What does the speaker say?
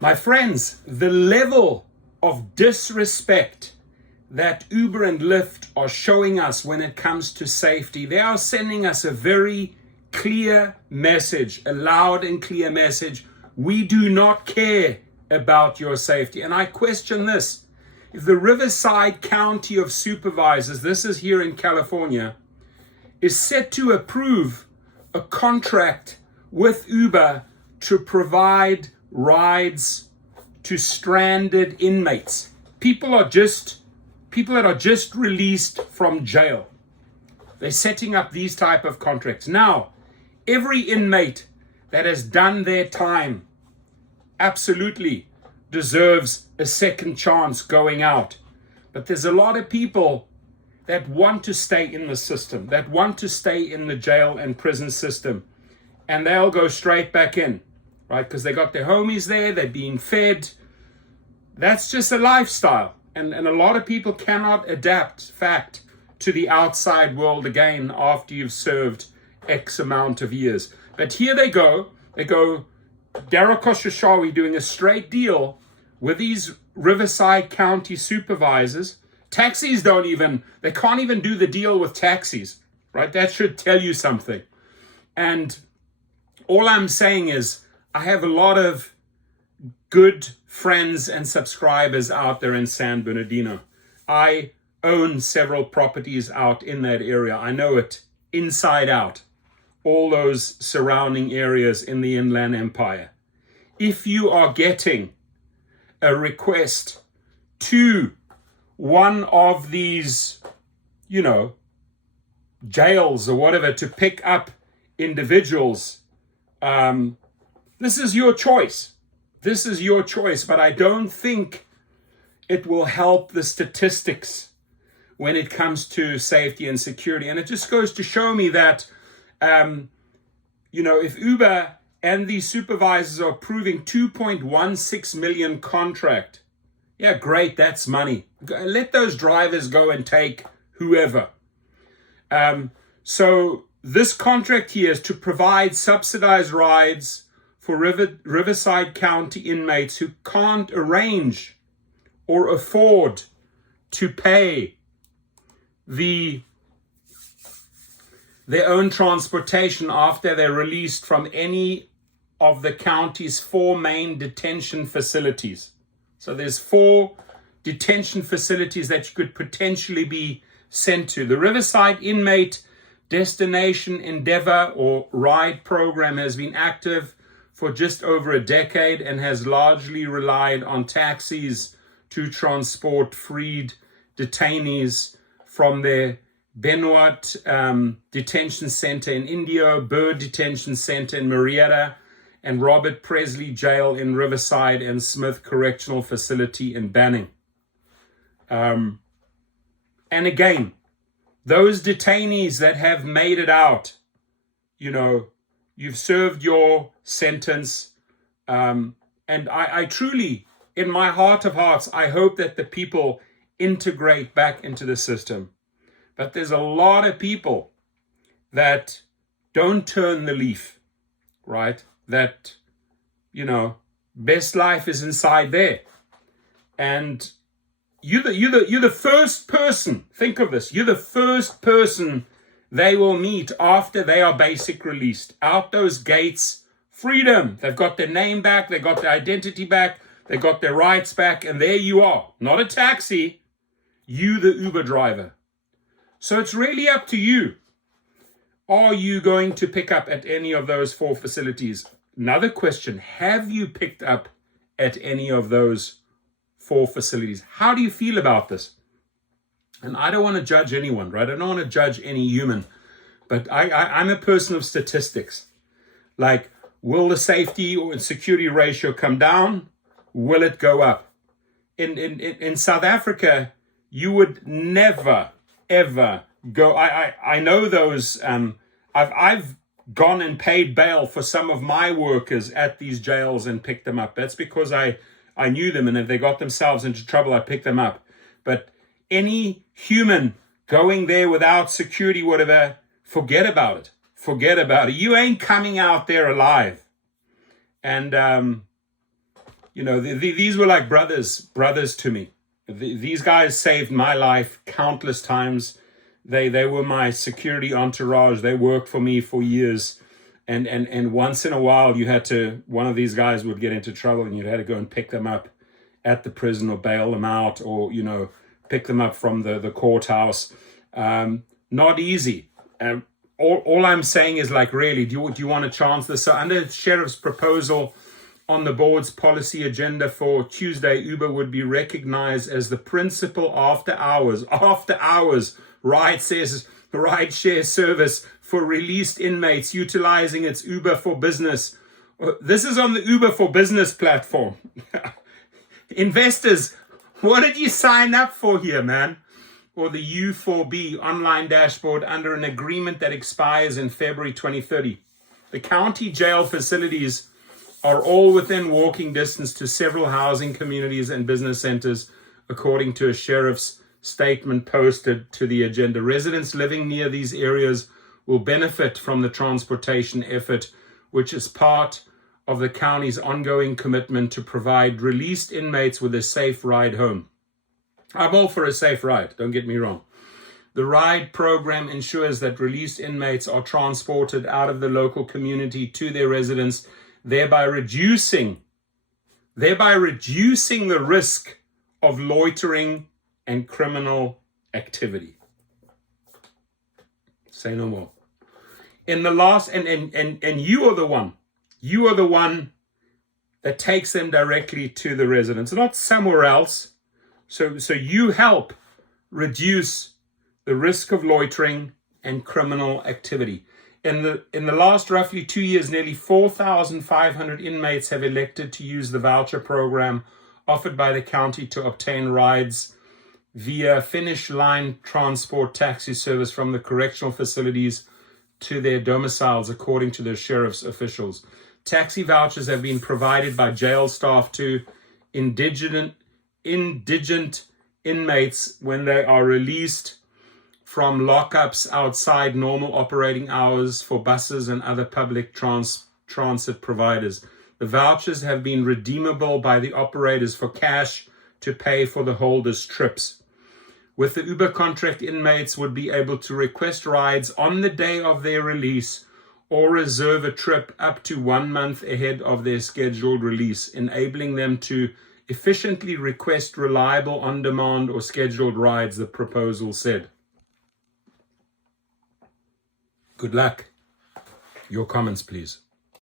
My friends, the level of disrespect that Uber and Lyft are showing us when it comes to safety, they are sending us a very clear message, a loud and clear message. We do not care about your safety. And I question this. If the Riverside County of Supervisors, this is here in California, is set to approve a contract with Uber to provide rides to stranded inmates, people that are just released from jail. They're setting up these type of contracts. Now, every inmate that has done their time absolutely deserves a second chance going out. But there's a lot of people that want to stay in the system, that want to stay in the jail and prison system, and they'll go straight back in, right? Because they got their homies there, they're being fed. That's just a lifestyle. And a lot of people cannot adapt, to the outside world again after you've served X amount of years. But here they go, Darragh Khosrowshahi doing a straight deal with these Riverside County supervisors. Taxis they can't even do the deal with taxis, right? That should tell you something. And all I'm saying is, I have a lot of good friends and subscribers out there in San Bernardino. I own several properties out in that area. I know it inside out, all those surrounding areas in the Inland Empire. If you are getting a request to one of these, jails or whatever to pick up individuals, this is your choice. This is your choice, but I don't think it will help the statistics when it comes to safety and security. And it just goes to show me that, if Uber and these supervisors are approving 2.16 million contract, yeah, great, that's money. Let those drivers go and take whoever. So this contract here is to provide subsidized rides for Riverside County inmates who can't arrange or afford to pay their own transportation after they're released from any of the county's 4 main detention facilities. So there's 4 detention facilities that you could potentially be sent to. The Riverside Inmate Destination Endeavor or RIDE program has been active for just over a decade and has largely relied on taxis to transport freed detainees from their Benoit Detention Center in Indio, Bird Detention Center in Marietta, and Robert Presley Jail in Riverside and Smith Correctional Facility in Banning. And again, those detainees that have made it out, you've served your sentence. And I truly, in my heart of hearts, I hope that the people integrate back into the system. But there's a lot of people that don't turn the leaf, right? That, best life is inside there. And you're the first person, think of this, you're the first person they will meet after they are basic released. Out those gates, freedom. They've got their name back, they got their identity back, they got their rights back, and there you are. Not a taxi, you the Uber driver. So it's really up to you. Are you going to pick up at any of those 4 facilities? Another question, have you picked up at any of those 4 facilities? How do you feel about this? And I don't want to judge anyone, right? I don't want to judge any human. But I'm a person of statistics. Like, will the safety or security ratio come down? Will it go up? In South Africa, you would never, ever go. I know those. I've gone and paid bail for some of my workers at these jails and picked them up. That's because I knew them, and if they got themselves into trouble, I picked them up. But any human going there without security, whatever, forget about it. Forget about it. You ain't coming out there alive. And these were like brothers to me. These guys saved my life countless times. They were my security entourage. They worked for me for years. And once in a while, one of these guys would get into trouble and you had to go and pick them up at the prison or bail them out or, pick them up from the courthouse. Not easy. All I'm saying is, like, really, do you want to chance this? So under the sheriff's proposal on the board's policy agenda for Tuesday, Uber would be recognized as the principal after hours rideshare service for released inmates utilizing its Uber for Business. This is on the Uber for Business platform. Investors, what did you sign up for here, man? Or the U4B online dashboard under an agreement that expires in February 2030. The county jail facilities are all within walking distance to several housing communities and business centers, according to a sheriff's statement posted to the agenda. Residents living near these areas will benefit from the transportation effort, which is part of the county's ongoing commitment to provide released inmates with a safe ride home. I'm all for a safe ride, don't get me wrong. The RIDE program ensures that released inmates are transported out of the local community to their residence, thereby reducing the risk of loitering and criminal activity. Say no more. In the last, and you are the one that takes them directly to the residence, not somewhere else. So you help reduce the risk of loitering and criminal activity. In the last roughly 2 years, nearly 4,500 inmates have elected to use the voucher program offered by the county to obtain rides via finish line transport taxi service from the correctional facilities to their domiciles, according to the sheriff's officials. Taxi vouchers have been provided by jail staff to indigent inmates when they are released from lockups outside normal operating hours for buses and other public transit providers. The vouchers have been redeemable by the operators for cash to pay for the holders' trips. With the Uber contract, inmates would be able to request rides on the day of their release or reserve a trip up to 1 month ahead of their scheduled release, enabling them to efficiently request reliable on-demand or scheduled rides, the proposal said. Good luck. Your comments, please.